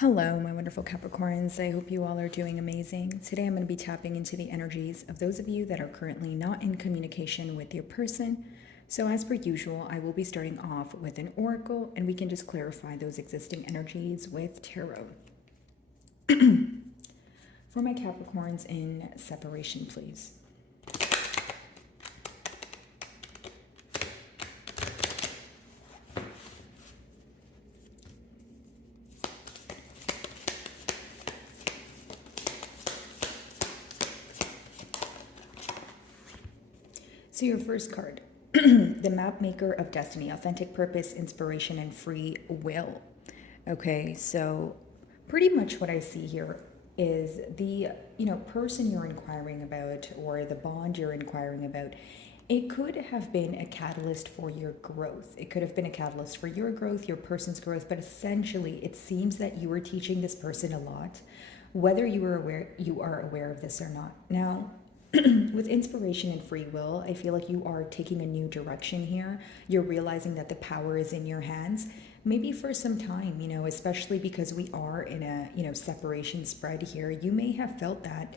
Hello, my wonderful Capricorns. I hope you all are doing amazing. Today I'm going to be tapping into the energies of those of you that are currently not in communication with your person. So, as per usual, I will be starting off with an oracle and we can just clarify those existing energies with tarot. For my Capricorns in separation, please. So, your first card, the map maker of destiny, authentic purpose, inspiration, and free will. Okay, so pretty much what I see here is the person you're inquiring about or the bond you're inquiring about. It could have been a catalyst for your growth. It could have been a catalyst for your growth, your person's growth, but essentially it seems that you were teaching this person a lot, whether you are aware of this or not. Now, with inspiration and free will, I feel like you are taking a new direction here. You're realizing that the power is in your hands, maybe for some time, especially because we are in a, separation spread here. You may have felt that,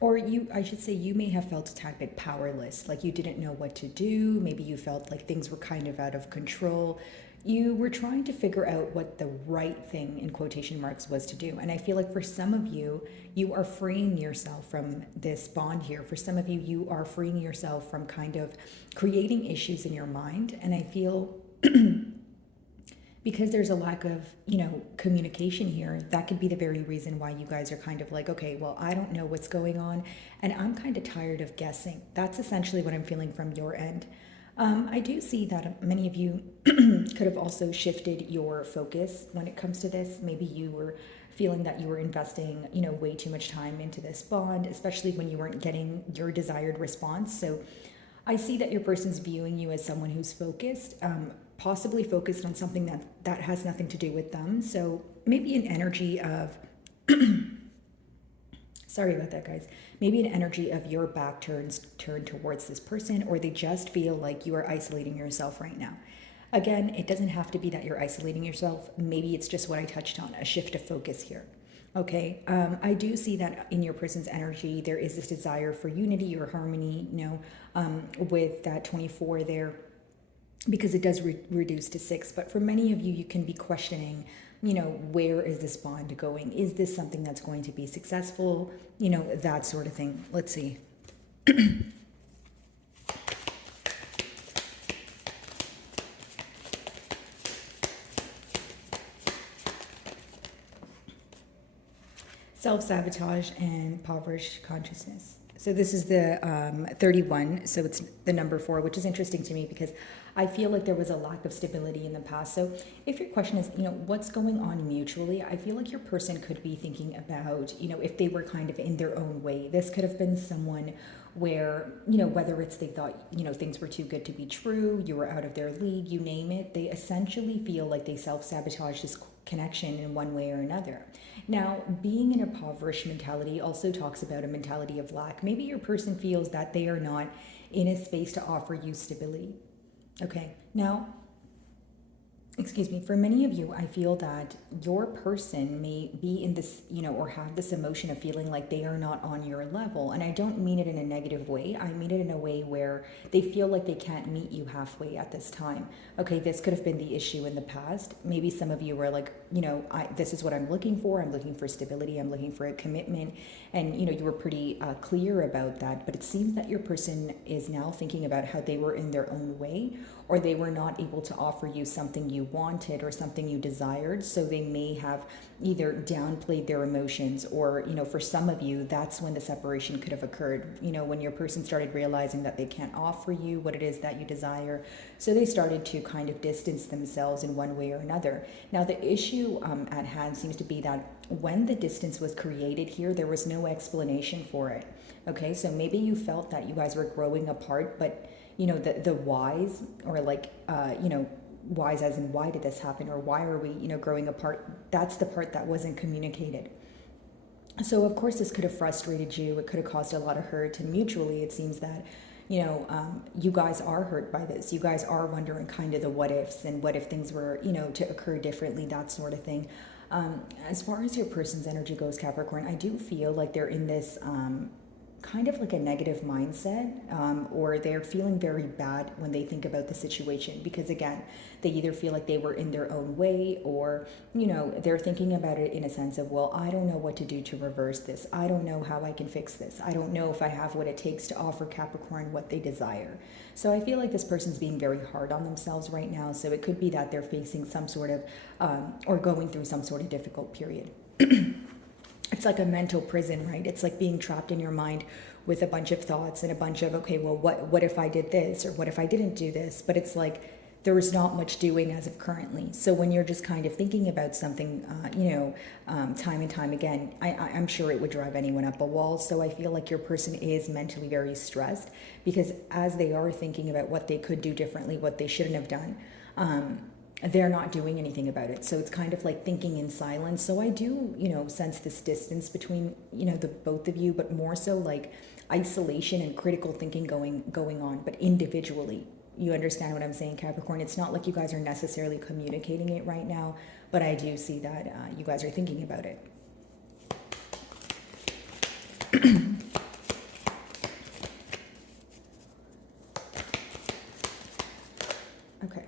or I should say, you may have felt a tad bit powerless, like you didn't know what to do. Maybe you felt like things were kind of out of control. You were trying to figure out what the right thing in quotation marks was to do. And I feel like for some of you, you are freeing yourself from this bond here. For some of you, you are freeing yourself from kind of creating issues in your mind. And I feel because there's a lack of, communication here, that could be the very reason why you guys are kind of like, okay, well, I don't know what's going on and I'm kind of tired of guessing. That's essentially what I'm feeling from your end. I do see that many of you could have also shifted your focus when it comes to this. Maybe you were feeling that you were investing, way too much time into this bond, especially when you weren't getting your desired response. So I see that your person's viewing you as someone who's focused, possibly focused on something that has nothing to do with them. So maybe an energy of sorry about that, guys. Maybe an energy of your back turned towards this person, or they just feel like you are isolating yourself right now. Again, it doesn't have to be that you're isolating yourself. Maybe it's just what I touched on, a shift of focus here. Okay, I do see that in your person's energy, there is this desire for unity or harmony, with that 24 there, because it does reduce to 6. But for many of you, you can be questioning, where is this bond going? Is this something that's going to be successful? That sort of thing. Let's see. Self-sabotage and impoverished consciousness. So this is the 31, so it's the number 4, which is interesting to me because I feel like there was a lack of stability in the past. So if your question is, what's going on mutually, I feel like your person could be thinking about, if they were kind of in their own way. This could have been someone where, whether it's they thought, things were too good to be true, you were out of their league, you name it, they essentially feel like they self-sabotage this connection in one way or another. Now, being an impoverished mentality also talks about a mentality of lack. Maybe your person feels that they are not in a space to offer you stability. Okay, now, excuse me, for many of you, I feel that your person may be in this, or have this emotion of feeling like they are not on your level. And I don't mean it in a negative way. I mean it in a way where they feel like they can't meet you halfway at this time. Okay, this could have been the issue in the past. Maybe some of you were like, this is what I'm looking for. I'm looking for stability. I'm looking for a commitment. And, you were pretty clear about that. But it seems that your person is now thinking about how they were in their own way, or they were not able to offer you something you wanted or something you desired. So they may have either downplayed their emotions, or, for some of you, that's when the separation could have occurred, when your person started realizing that they can't offer you what it is that you desire. So they started to kind of distance themselves in one way or another. Now, the issue at hand seems to be that when the distance was created here, there was no explanation for it. Okay, so maybe you felt that you guys were growing apart, but the whys, or like, whys as in why did this happen, or why are we, growing apart? That's the part that wasn't communicated. So of course this could have frustrated you. It could have caused a lot of hurt, and mutually it seems that, you guys are hurt by this. You guys are wondering kind of the what ifs, and what if things were, to occur differently, that sort of thing. As far as your person's energy goes, Capricorn, I do feel like they're in this kind of like a negative mindset, or they're feeling very bad when they think about the situation, because again, they either feel like they were in their own way, or they're thinking about it in a sense of, well, I don't know what to do to reverse this, I don't know how I can fix this, I don't know if I have what it takes to offer Capricorn what they desire. So I feel like this person's being very hard on themselves right now. So it could be that they're facing some sort of or going through some sort of difficult period. It's like a mental prison, right? It's like being trapped in your mind with a bunch of thoughts and a bunch of, okay, well, what if I did this, or what if I didn't do this? But it's like there's not much doing as of currently. So when you're just kind of thinking about something, time and time again, I'm sure it would drive anyone up a wall. So I feel like your person is mentally very stressed, because as they are thinking about what they could do differently, what they shouldn't have done, they're not doing anything about it. So it's kind of like thinking in silence. So I do, sense this distance between, the both of you, but more so like isolation and critical thinking going on, but individually. You understand what I'm saying, Capricorn? It's not like you guys are necessarily communicating it right now, but I do see that you guys are thinking about it. Okay.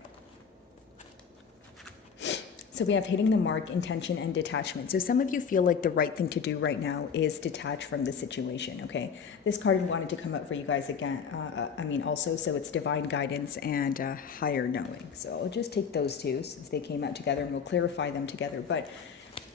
So we have hitting the mark, intention, and detachment. So some of you feel like the right thing to do right now is detach from the situation, okay? This card wanted to come up for you guys again, also, so it's divine guidance and higher knowing. So I'll just take those two since they came out together, and we'll clarify them together. But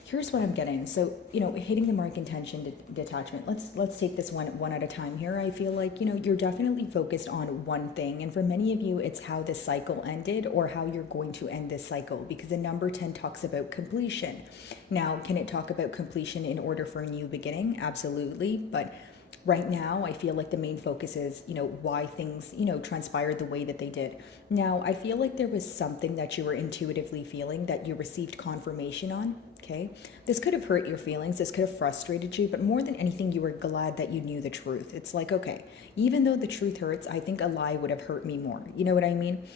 here's what I'm getting. So, hitting the mark, intention, detachment. Let's take this one at a time here. I feel like, you're definitely focused on one thing. And for many of you, it's how this cycle ended or how you're going to end this cycle, because the number 10 talks about completion. Now, can it talk about completion in order for a new beginning? Absolutely. But right now, I feel like the main focus is, why things, transpired the way that they did. Now, I feel like there was something that you were intuitively feeling that you received confirmation on, okay? This could have hurt your feelings, this could have frustrated you, but more than anything, you were glad that you knew the truth. It's like, okay, even though the truth hurts, I think a lie would have hurt me more. You know what I mean?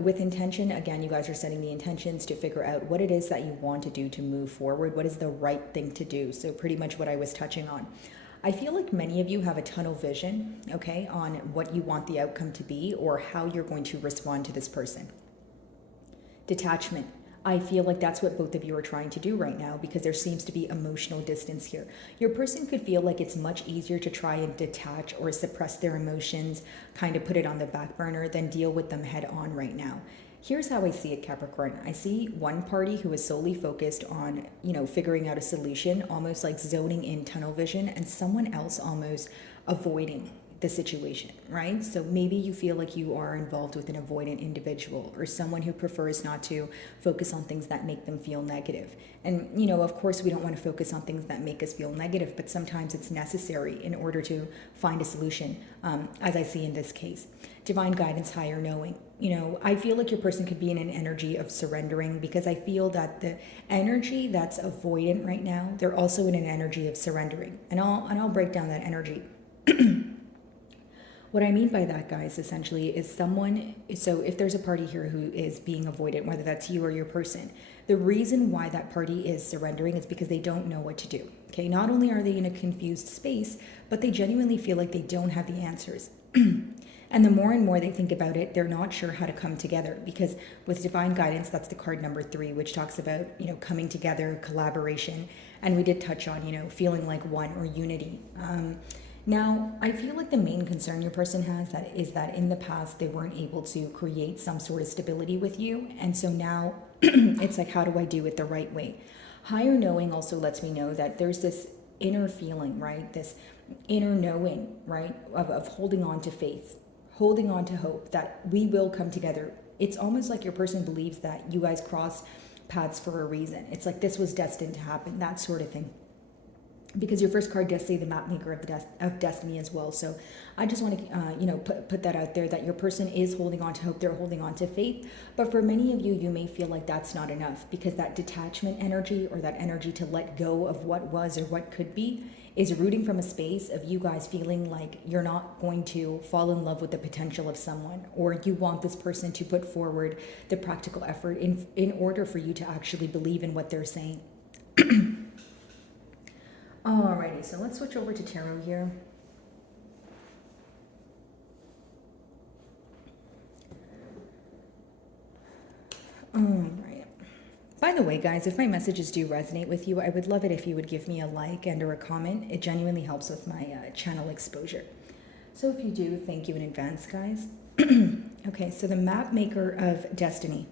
With intention, again, you guys are setting the intentions to figure out what it is that you want to do to move forward. What is the right thing to do? So pretty much what I was touching on. I feel like many of you have a tunnel vision, okay, on what you want the outcome to be or how you're going to respond to this person. Detachment. I feel like that's what both of you are trying to do right now, because there seems to be emotional distance here. Your person could feel like it's much easier to try and detach or suppress their emotions, kind of put it on the back burner, than deal with them head on right now. Here's how I see it, Capricorn. I see one party who is solely focused on, figuring out a solution, almost like zoning in tunnel vision, and someone else almost avoiding the situation, right? So maybe you feel like you are involved with an avoidant individual or someone who prefers not to focus on things that make them feel negative. And, of course, we don't want to focus on things that make us feel negative, but sometimes it's necessary in order to find a solution, as I see in this case. Divine guidance, higher knowing. I feel like your person could be in an energy of surrendering, because I feel that the energy that's avoidant right now, they're also in an energy of surrendering. And I'll break down that energy. What I mean by that, guys, essentially is so if there's a party here who is being avoidant, whether that's you or your person, the reason why that party is surrendering is because they don't know what to do. Okay, not only are they in a confused space, but they genuinely feel like they don't have the answers. And the more and more they think about it, they're not sure how to come together, because with divine guidance, that's the card number 3, which talks about, coming together, collaboration. And we did touch on, feeling like one or unity. Now, I feel like the main concern your person has is that in the past, they weren't able to create some sort of stability with you. And so now it's like, how do I do it the right way? Higher knowing also lets me know that there's this inner feeling, right? This inner knowing, right? Of holding on to faith, holding on to hope that we will come together. It's almost like your person believes that you guys crossed paths for a reason. It's like this was destined to happen, that sort of thing. Because your first card does say the map maker of destiny as well. So I just want to, put that out there, that your person is holding on to hope, they're holding on to faith. But for many of you, you may feel like that's not enough, because that detachment energy, or that energy to let go of what was or what could be, is rooting from a space of you guys feeling like you're not going to fall in love with the potential of someone, or you want this person to put forward the practical effort in order for you to actually believe in what they're saying. Alrighty, so let's switch over to tarot here. Alright. By the way, guys, if my messages do resonate with you, I would love it if you would give me a like and or a comment. It genuinely helps with my channel exposure. So if you do, thank you in advance, guys. Okay, so the map maker of destiny.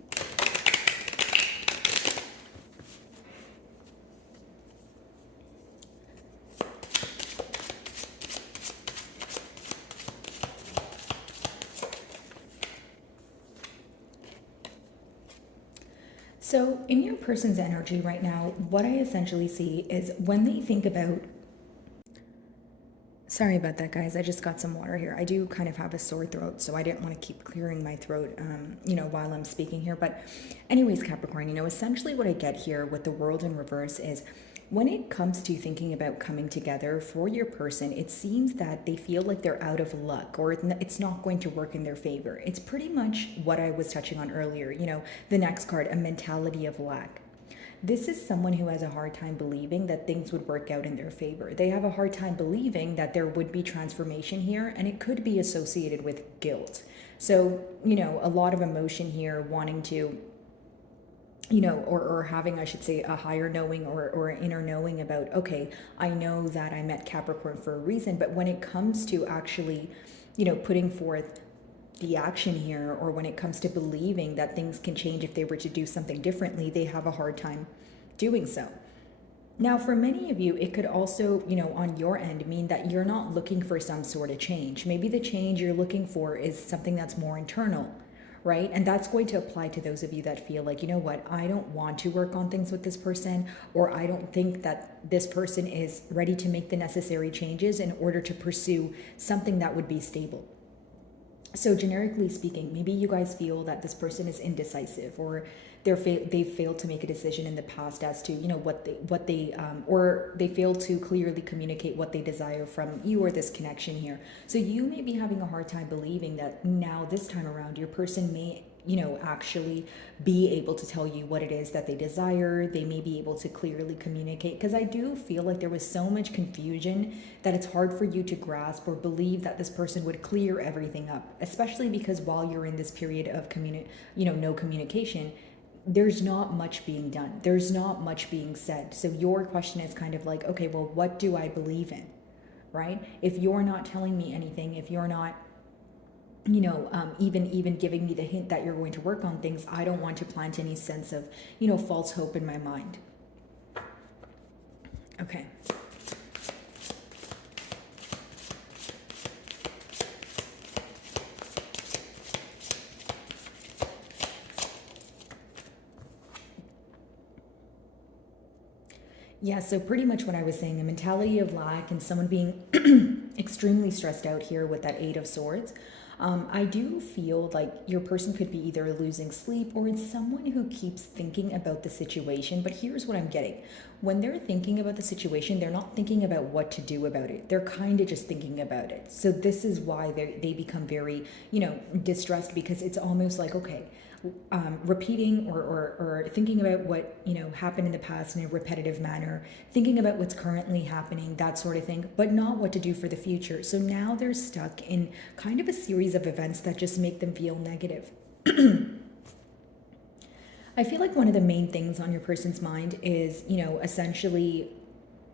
So in your person's energy right now, what I essentially see is when they think about, sorry about that, guys, I just got some water here. I do kind of have a sore throat, so I didn't want to keep clearing my throat, while I'm speaking here. But anyways, Capricorn, essentially what I get here with the world in reverse is when it comes to thinking about coming together for your person, it seems that they feel like they're out of luck, or it's not going to work in their favor. It's pretty much what I was touching on earlier, the next card, a mentality of lack. This is someone who has a hard time believing that things would work out in their favor. They have a hard time believing that there would be transformation here, and it could be associated with guilt. So, a lot of emotion here, wanting to or having, I should say, a higher knowing or inner knowing about, okay, I know that I met Capricorn for a reason, but when it comes to actually, putting forth the action here, or when it comes to believing that things can change if they were to do something differently, they have a hard time doing so. Now, for many of you, it could also, on your end, mean that you're not looking for some sort of change. Maybe the change you're looking for is something that's more internal. Right? And that's going to apply to those of you that feel like, what, I don't want to work on things with this person, or I don't think that this person is ready to make the necessary changes in order to pursue something that would be stable. So generically speaking, maybe you guys feel that this person is indecisive, or they've failed to make a decision in the past as to or they fail to clearly communicate what they desire from you or this connection here. So you may be having a hard time believing that now this time around your person may actually be able to tell you what it is that they desire. They may be able to clearly communicate, because I do feel like there was so much confusion that it's hard for you to grasp or believe that this person would clear everything up, especially because while you're in this period of no communication, there's not much being done. There's not much being said. So your question is kind of like, okay, well, what do I believe in, right? If you're not telling me anything, if you're not even giving me the hint that you're going to work on things, I don't want to plant any sense of, false hope in my mind. Okay. Yeah, so pretty much what I was saying, the mentality of lack and someone being extremely stressed out here with that Eight of Swords. I do feel like your person could be either losing sleep, or it's someone who keeps thinking about the situation. But here's what I'm getting. When they're thinking about the situation, they're not thinking about what to do about it. They're kind of just thinking about it. So this is why they become very, distressed, because it's almost like, okay, repeating or thinking about what happened in the past in a repetitive manner, thinking about what's currently happening, that sort of thing, but not what to do for the future. So now they're stuck in kind of a series of events that just make them feel negative. I feel like one of the main things on your person's mind is, essentially,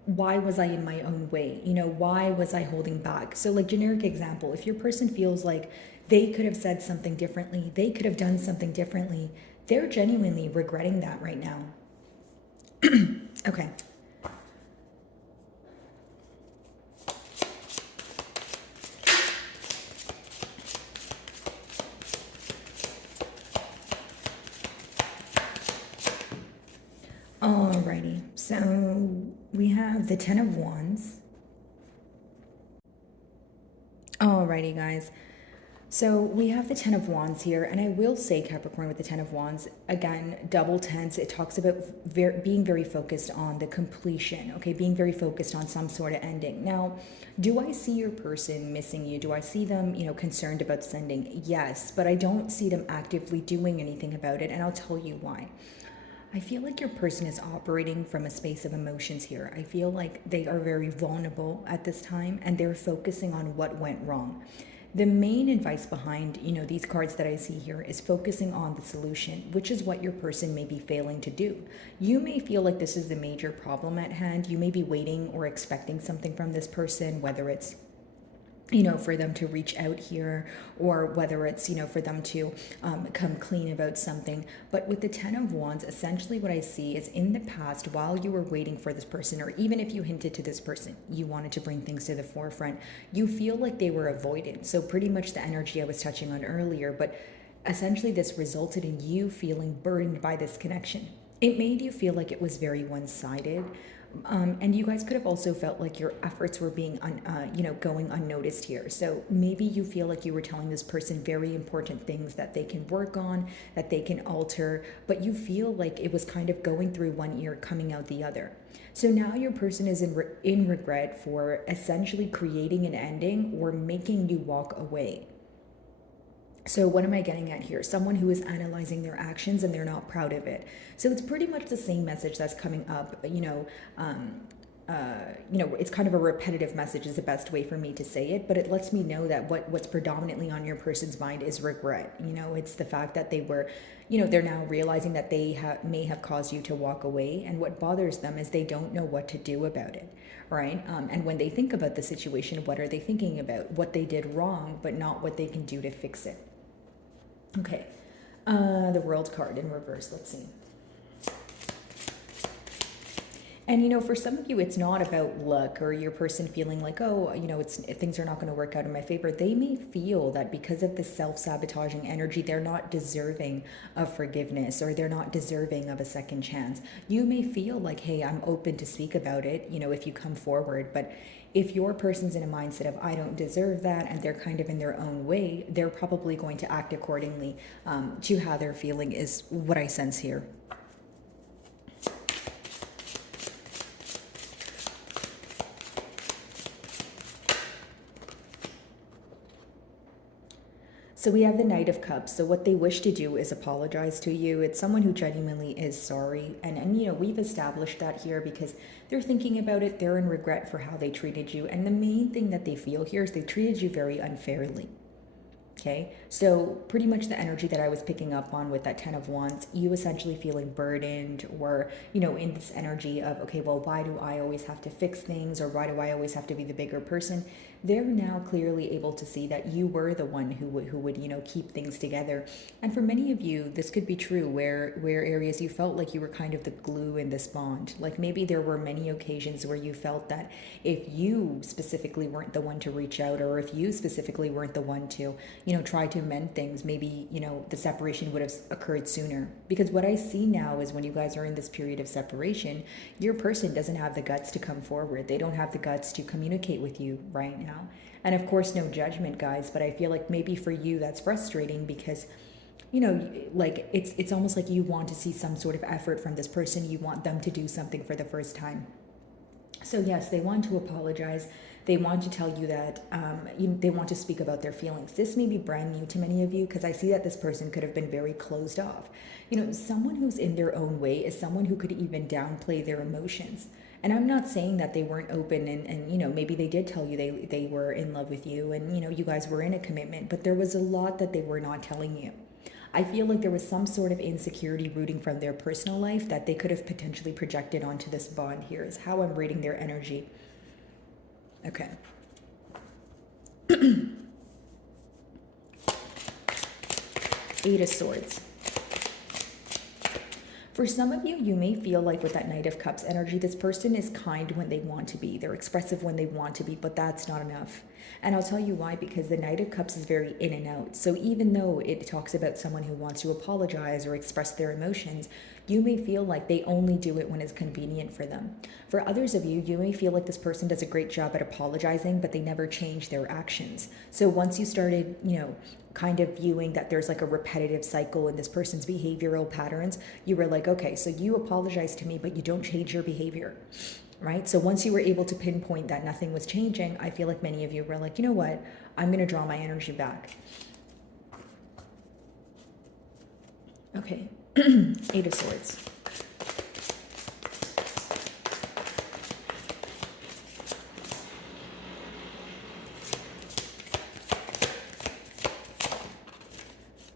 why was I in my own way? Why was I holding back? So like, generic example, if your person feels like they could have said something differently, they could have done something differently, they're genuinely regretting that right now. Okay. Alrighty, so we have the Ten of Wands. Alrighty, guys. So we have the Ten of Wands here, and I will say, Capricorn, with the Ten of Wands, again, double tens, it talks about being very focused on the completion, okay, being very focused on some sort of ending. Now, do I see your person missing you? Do I see them, concerned about sending? Yes, but I don't see them actively doing anything about it, and I'll tell you why. I feel like your person is operating from a space of emotions here. I feel like they are very vulnerable at this time, and they're focusing on what went wrong. The main advice behind, these cards that I see here is focusing on the solution, which is what your person may be failing to do. You may feel like this is the major problem at hand. You may be waiting or expecting something from this person, whether it's for them to reach out here, or whether it's, for them to come clean about something. But with the Ten of Wands, essentially what I see is in the past, while you were waiting for this person, or even if you hinted to this person, you wanted to bring things to the forefront, you feel like they were avoided. So pretty much the energy I was touching on earlier, but essentially this resulted in you feeling burdened by this connection. It made you feel like it was very one-sided. And you guys could have also felt like your efforts were being, going unnoticed here. So maybe you feel like you were telling this person very important things that they can work on, that they can alter, but you feel like it was kind of going through one ear, coming out the other. So now your person is in regret for essentially creating an ending or making you walk away. So what am I getting at here? Someone who is analyzing their actions and they're not proud of it. So it's pretty much the same message that's coming up, it's kind of a repetitive message is the best way for me to say it, but it lets me know that what's predominantly on your person's mind is regret. It's the fact that they were, they're now realizing that they may have caused you to walk away. And what bothers them is they don't know what to do about it, right? And when they think about the situation, what are they thinking about? What they did wrong, but not what they can do to fix it. Okay, the World card in reverse, let's see. And for some of you, it's not about luck or your person feeling like, things are not going to work out in my favor. They may feel that because of the self-sabotaging energy, they're not deserving of forgiveness, or they're not deserving of a second chance. You may feel like, hey, I'm open to speak about it, if you come forward, but if your person's in a mindset of I don't deserve that, and they're kind of in their own way, they're probably going to act accordingly to how they're feeling, is what I sense here. So we have the Knight of Cups. So what they wish to do is apologize to you. It's someone who genuinely is sorry. And we've established that here because they're thinking about it. They're in regret for how they treated you. And the main thing that they feel here is they treated you very unfairly. Okay, so pretty much the energy that I was picking up on with that Ten of Wands, you essentially feeling burdened, or, in this energy of, okay, well, why do I always have to fix things, or why do I always have to be the bigger person? They're now clearly able to see that you were the one who would keep things together. And for many of you, this could be true where areas you felt like you were kind of the glue in this bond. Like maybe there were many occasions where you felt that if you specifically weren't the one to reach out, or if you specifically weren't the one to, try to mend things, maybe, the separation would have occurred sooner. Because what I see now is when you guys are in this period of separation, your person doesn't have the guts to come forward. They don't have the guts to communicate with you right now. And of course, no judgment, guys, but I feel like maybe for you that's frustrating because, like it's almost like you want to see some sort of effort from this person. You want them to do something for the first time. So yes, they want to apologize. They want to tell you that they want to speak about their feelings. This may be brand new to many of you because I see that this person could have been very closed off. Someone who's in their own way is someone who could even downplay their emotions. And I'm not saying that they weren't open and maybe they did tell you they were in love with you and, you guys were in a commitment, but there was a lot that they were not telling you. I feel like there was some sort of insecurity rooting from their personal life that they could have potentially projected onto this bond here, is how I'm reading their energy. Okay. Eight of Swords. For some of you, you may feel like with that Knight of Cups energy, this person is kind when they want to be. They're expressive when they want to be, but that's not enough. And I'll tell you why, because the Knight of Cups is very in and out. So even though it talks about someone who wants to apologize or express their emotions, you may feel like they only do it when it's convenient for them. For others of you, you may feel like this person does a great job at apologizing, but they never change their actions. So once you started, kind of viewing that there's like a repetitive cycle in this person's behavioral patterns, you were like, okay, so you apologize to me, but you don't change your behavior. Right? So once you were able to pinpoint that nothing was changing, I feel like many of you were like, you know what? I'm going to draw my energy back. Okay. 8 of Swords.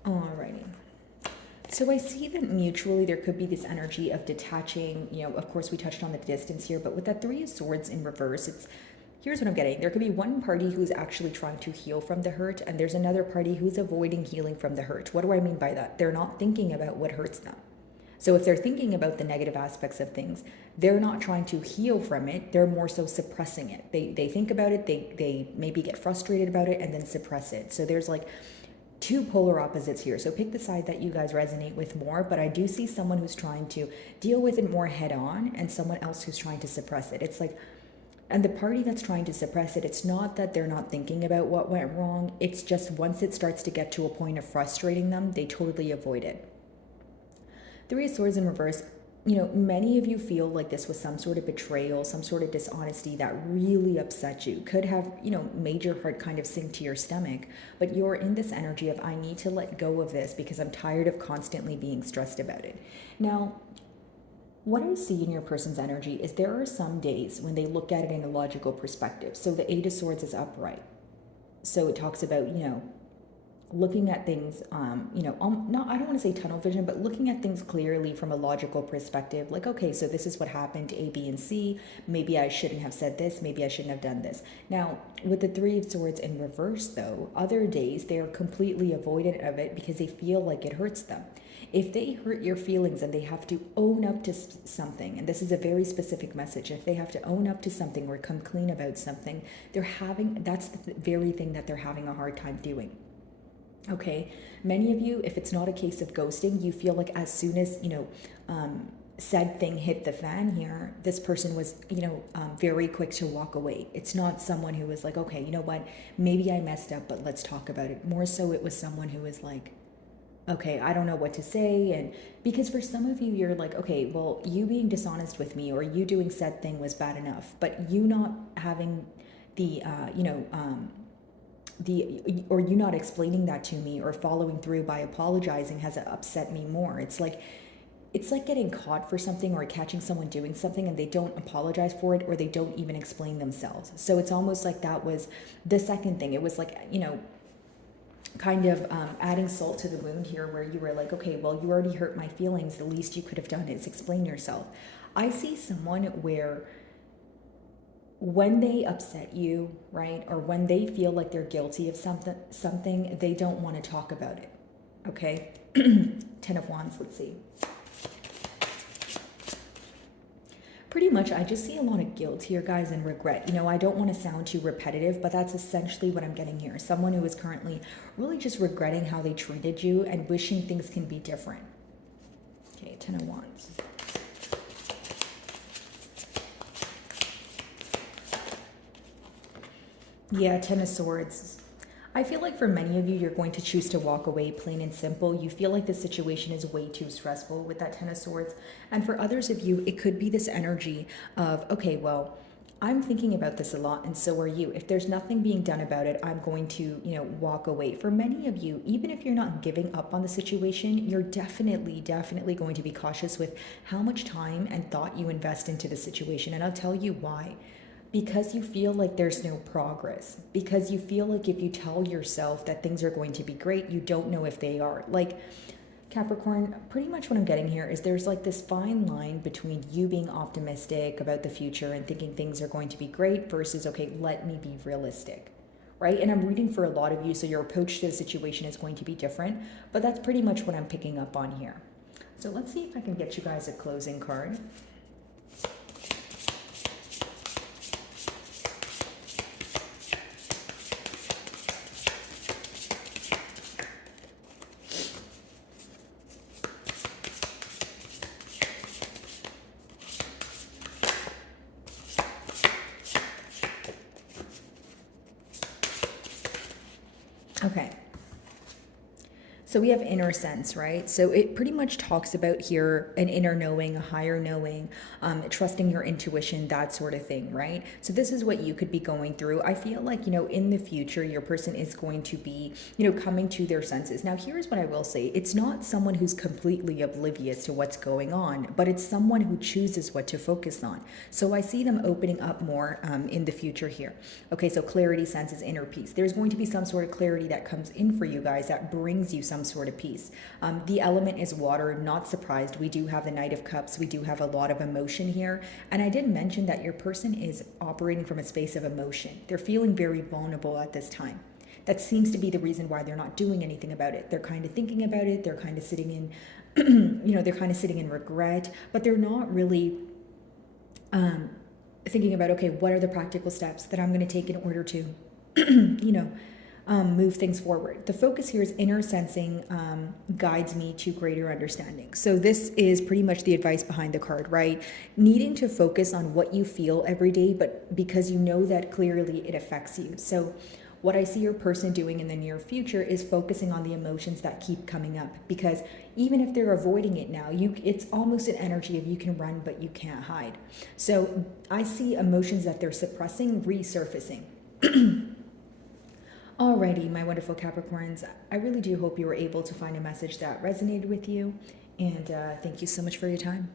Alrighty. So I see that mutually there could be this energy of detaching, of course we touched on the distance here, but with that 3 of Swords in reverse, here's what I'm getting. There could be one party who's actually trying to heal from the hurt, and there's another party who's avoiding healing from the hurt. What do I mean by that? They're not thinking about what hurts them. So if they're thinking about the negative aspects of things, they're not trying to heal from it. They're more so suppressing it. They think about it, they maybe get frustrated about it and then suppress it. So there's like 2 polar opposites here. So pick the side that you guys resonate with more, but I do see someone who's trying to deal with it more head on and someone else who's trying to suppress it. It's like, and the party that's trying to suppress it, it's not that they're not thinking about what went wrong. It's just once it starts to get to a point of frustrating them, they totally avoid it. 3 of Swords in reverse, many of you feel like this was some sort of betrayal, some sort of dishonesty that really upset you. Could have, made your heart kind of sink to your stomach, but you're in this energy of, I need to let go of this because I'm tired of constantly being stressed about it. Now, what I see in your person's energy is there are some days when they look at it in a logical perspective. So the 8 of Swords is upright. So it talks about, looking at things, not, I don't want to say tunnel vision, but looking at things clearly from a logical perspective. Like, okay, so this is what happened, A, B, and C. Maybe I shouldn't have said this. Maybe I shouldn't have done this. Now, with the 3 of Swords in reverse, though, other days they are completely avoidant of it because they feel like it hurts them. If they hurt your feelings and they have to own up to something, and this is a very specific message, if they have to own up to something or come clean about something, that's the very thing that they're having a hard time doing. Okay, many of you, if it's not a case of ghosting, you feel like as soon as, said thing hit the fan here, this person was, very quick to walk away. It's not someone who was like, okay, you know what, maybe I messed up, but let's talk about it. More so it was someone who was like, okay, I don't know what to say. And because for some of you, you're like, okay, well, you being dishonest with me or you doing said thing was bad enough, but you not having the, or you not explaining that to me or following through by apologizing has upset me more. It's like getting caught for something or catching someone doing something and they don't apologize for it or they don't even explain themselves. So it's almost like that was the second thing. It was like, kind of adding salt to the wound here where you were like, okay, well, you already hurt my feelings. The least you could have done is explain yourself. I see someone where when they upset you, right, or when they feel like they're guilty of something, they don't want to talk about it. Okay? 10 of Wands, let's see. Pretty much, I just see a lot of guilt here, guys, and regret. I don't want to sound too repetitive, but that's essentially what I'm getting here. Someone who is currently really just regretting how they treated you and wishing things can be different. Okay, 10 of Wands. Yeah, 10 of Swords. I feel like for many of you, you're going to choose to walk away, plain and simple. You feel like the situation is way too stressful with that 10 of Swords. And for others of you, it could be this energy of, okay, well, I'm thinking about this a lot and so are you. If there's nothing being done about it, I'm going to, walk away. For many of you, even if you're not giving up on the situation, you're definitely going to be cautious with how much time and thought you invest into the situation. And I'll tell you why. Because you feel like there's no progress. Because you feel like if you tell yourself that things are going to be great, you don't know if they are. Like, Capricorn, pretty much what I'm getting here is there's like this fine line between you being optimistic about the future and thinking things are going to be great versus, okay, let me be realistic, right? And I'm reading for a lot of you, so your approach to the situation is going to be different, but that's pretty much what I'm picking up on here. So let's see if I can get you guys a closing card. Okay. So we have inner sense, right? So it pretty much talks about here an inner knowing, a higher knowing, trusting your intuition, that sort of thing, right? So this is what you could be going through. I feel like, in the future, your person is going to be, coming to their senses. Now, here's what I will say. It's not someone who's completely oblivious to what's going on, but it's someone who chooses what to focus on. So I see them opening up more in the future here. Okay, so clarity, senses, inner peace. There's going to be some sort of clarity that comes in for you guys that brings you some sort of peace. The element is water, not surprised. We do have the Knight of Cups. We do have a lot of emotion here. And I did mention that your person is operating from a space of emotion. They're feeling very vulnerable at this time. That seems to be the reason why they're not doing anything about it. They're kind of thinking about it. They're kind of sitting in, they're kind of sitting in regret, but they're not really thinking about, okay, what are the practical steps that I'm going to take in order to, move things forward. The focus here is inner sensing guides me to greater understanding. So this is pretty much the advice behind the card, right? Needing to focus on what you feel every day, but because you know that clearly it affects you. So what I see your person doing in the near future is focusing on the emotions that keep coming up, because even if they're avoiding it now, it's almost an energy of you can run, but you can't hide. So I see emotions that they're suppressing resurfacing. Alrighty, my wonderful Capricorns, I really do hope you were able to find a message that resonated with you, and thank you so much for your time.